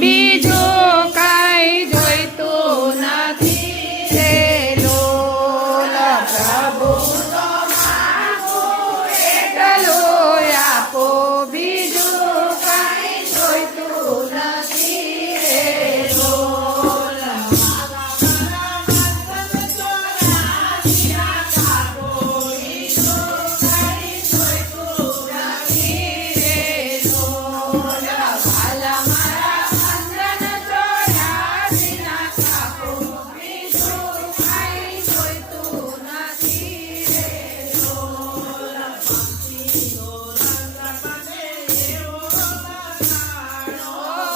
બીજું કાંઈ જોઈતું નથી રે લોલ પ્રભુ એકલું આપો બીજું કાંઈ જોઈતું નથી રે લોલ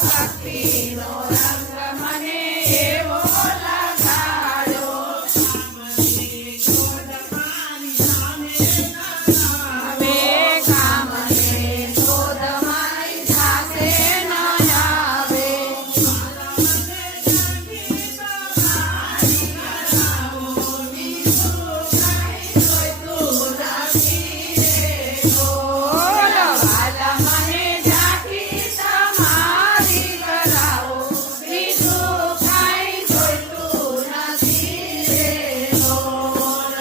ભક્તિનો રંગ મને એવો લગાડો હવે કામને શોધ મારી સાથે ન આવે બોલ વાલા મને ઝાંખી તમારી કરાવો બીજું કાંઈ જોઈતું નથી રે લોલ